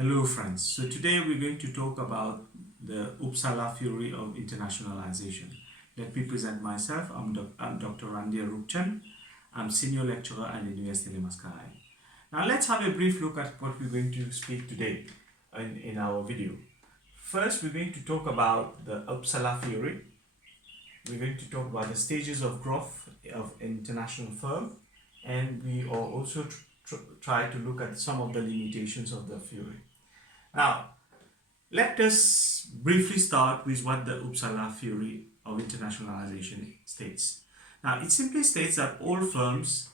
Hello friends, so today we're going to talk about the UPPSALA theory of internationalization. Let me present myself. I'm Dr. Randhir Roopchund. I'm senior lecturer at the University of Mascarai. Now let's have a brief look at what we're going to speak today in our video. First, we're going to talk about the UPPSALA theory. We're going to talk about the stages of growth of international firm, and we are also try to look at some of the limitations of the theory. Now, let us briefly start with what the UPPSALA theory of internationalization states. Now, it simply states that all firms,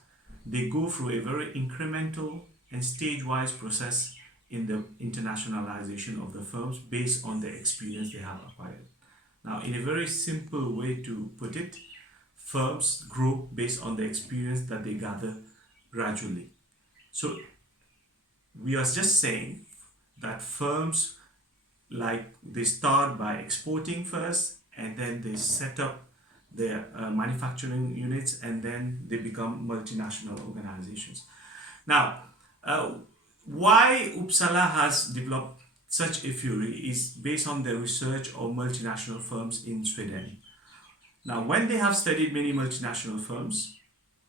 they go through a very incremental and stage-wise process in the internationalization of the firms based on the experience they have acquired. Now, in a very simple way to put it, firms grow based on the experience that they gather gradually. So, we are just saying that firms, like, they start by exporting first, and then they set up their manufacturing units, and then they become multinational organizations. Now, why UPPSALA has developed such a theory is based on the research of multinational firms in Sweden. Now, when they have studied many multinational firms,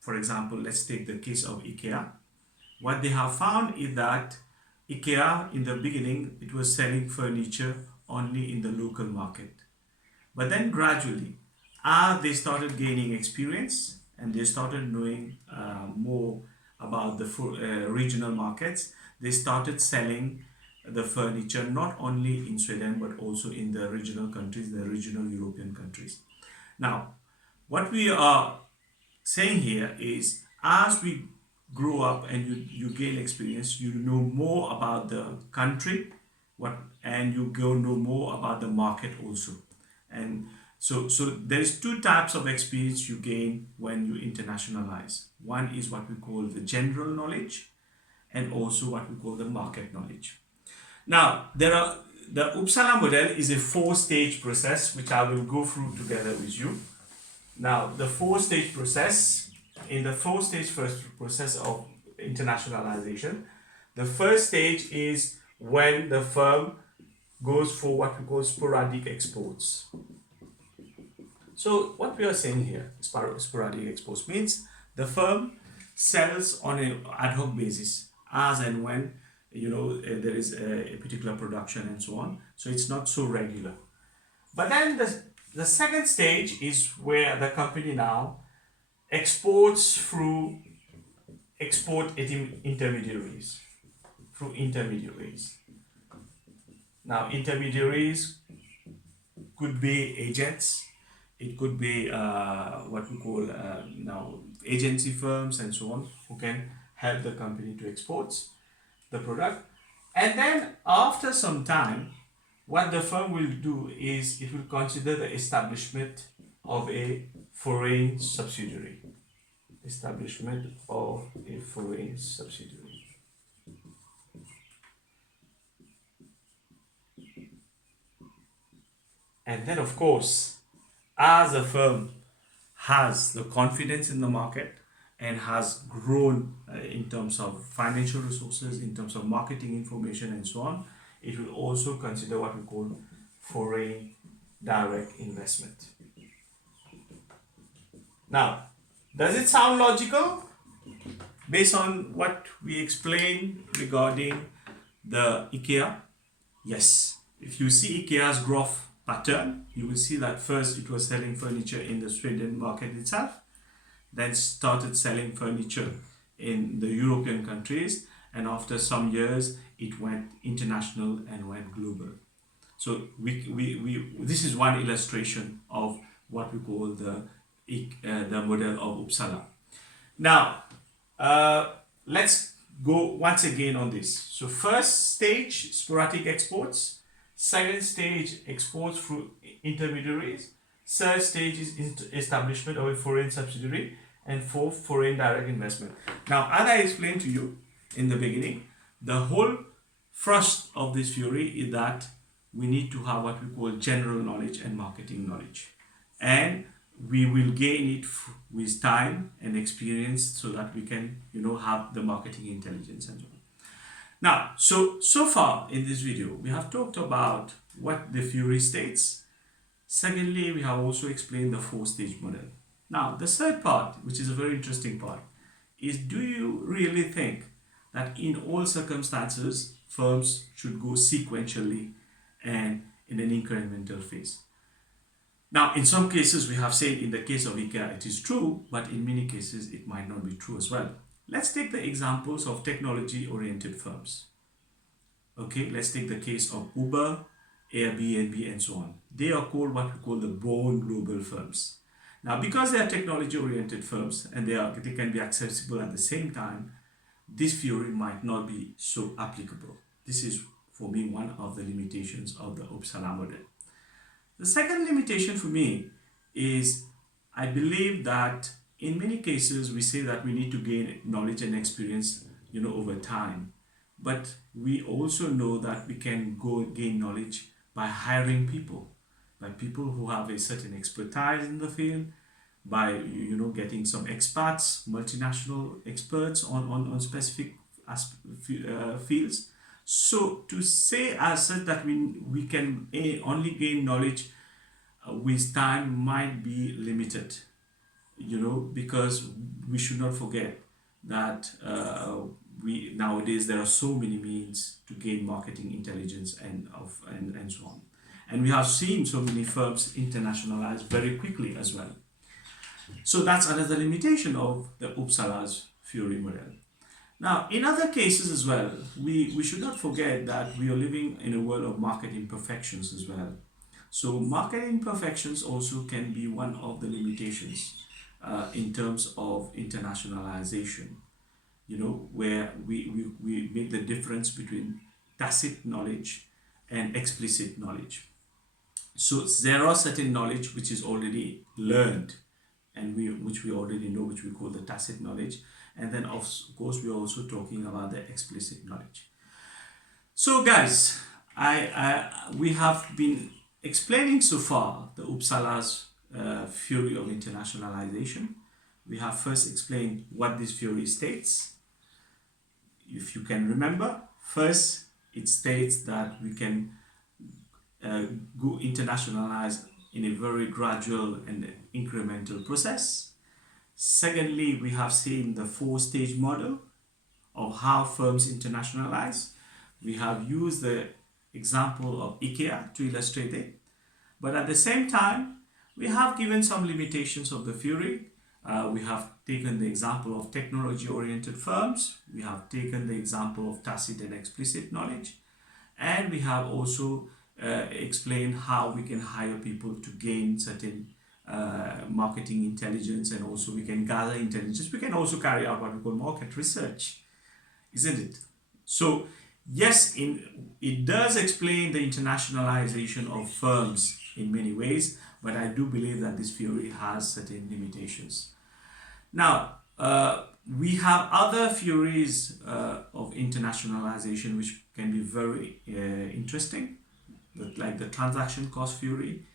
for example, let's take the case of IKEA, what they have found is that IKEA, in the beginning, it was selling furniture only in the local market. But then gradually, as they started gaining experience and they started knowing more about the regional markets, they started selling the furniture not only in Sweden but also in the regional countries, the regional European countries. Now, what we are saying here is, as we grow up and you gain experience, you know more about the country, and you go know more about the market also. And so there's two types of experience you gain when you internationalize. One is what we call the general knowledge, and also what we call the market knowledge. Now, the UPPSALA model is a four-stage process which I will go through together with you. Now, the four-stage process, in the four-stage first process of internationalization, the first stage is when the firm goes for what we call sporadic exports. So what we are saying here, sporadic exports, means the firm sells on an ad hoc basis, as and when there is a particular production and so on. So it's not so regular. But then the second stage is where the company now exports through intermediaries. Now, intermediaries could be agents, it could be what we call now agency firms and so on, who can help the company to export the product. And then after some time, what the firm will do is it will consider the establishment of a foreign subsidiary. And then, of course, as a firm has the confidence in the market and has grown in terms of financial resources, in terms of marketing information and so on, it will also consider what we call foreign direct investment. Now, does it sound logical based on what we explained regarding the IKEA? Yes. If you see IKEA's growth pattern, you will see that first it was selling furniture in the Sweden market itself, then started selling furniture in the European countries, and after some years it went international and went global. So this is one illustration of what we call the model of UPPSALA. Now, let's go once again on this. So first stage, sporadic exports. Second stage, exports through intermediaries. Third stage is establishment of a foreign subsidiary. And fourth, foreign direct investment. Now, as I explained to you in the beginning, the whole thrust of this theory is that we need to have what we call general knowledge and marketing knowledge. And we will gain it with time and experience so that we can, have the marketing intelligence and so on. Now, so far in this video, we have talked about what the theory states. Secondly, we have also explained the four-stage model. Now, the third part, which is a very interesting part, is do you really think that in all circumstances, firms should go sequentially and in an incremental phase? Now, in some cases, we have said in the case of IKEA, it is true, but in many cases, it might not be true as well. Let's take the examples of technology-oriented firms. Okay, let's take the case of Uber, Airbnb, and so on. They are called what we call the born global firms. Now, because they are technology-oriented firms and they can be accessible at the same time, this theory might not be so applicable. This is, for me, one of the limitations of the UPPSALA model. The second limitation for me is I believe that in many cases we say that we need to gain knowledge and experience, over time. But we also know that we can go gain knowledge by hiring people, by people who have a certain expertise in the field, by getting some expats, multinational experts on specific fields. So to say as such that we can only gain knowledge with time might be limited, because we should not forget that we nowadays there are so many means to gain marketing intelligence and so on, and we have seen so many firms internationalize very quickly as well. So that's another limitation of the UPPSALA's theory model. Now, in other cases as well, we should not forget that we are living in a world of market imperfections as well. So market imperfections also can be one of the limitations in terms of internationalization, where we make the difference between tacit knowledge and explicit knowledge. So there are certain knowledge which is already learned and which we already know, which we call the tacit knowledge. And then of course we are also talking about the explicit knowledge. So guys, we have been explaining so far the UPPSALA's theory of internationalization. We have first explained what this theory states. If you can remember, first it states that we can go internationalize in a very gradual and incremental process. Secondly, we have seen the four-stage model of how firms internationalize. We have used the example of IKEA to illustrate it. But at the same time, we have given some limitations of the theory. We have taken the example of technology-oriented firms. We have taken the example of tacit and explicit knowledge. And we have also explained how we can hire people to gain certain marketing intelligence, and also we can gather intelligence. We can also carry out what we call market research, isn't it? So yes, it does explain the internationalization of firms in many ways, but I do believe that this theory has certain limitations. Now, we have other theories of internationalization which can be very interesting, like the transaction cost theory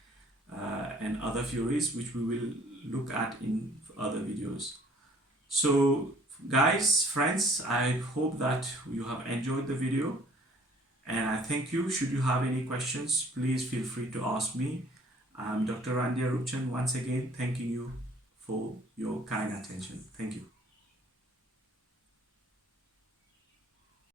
and other theories which we will look at in other videos. So guys, friends, I hope that you have enjoyed the video, and I thank you. Should you have any questions, please feel free to ask me. I'm Dr. Randhir once again thanking you for your kind attention. Thank you.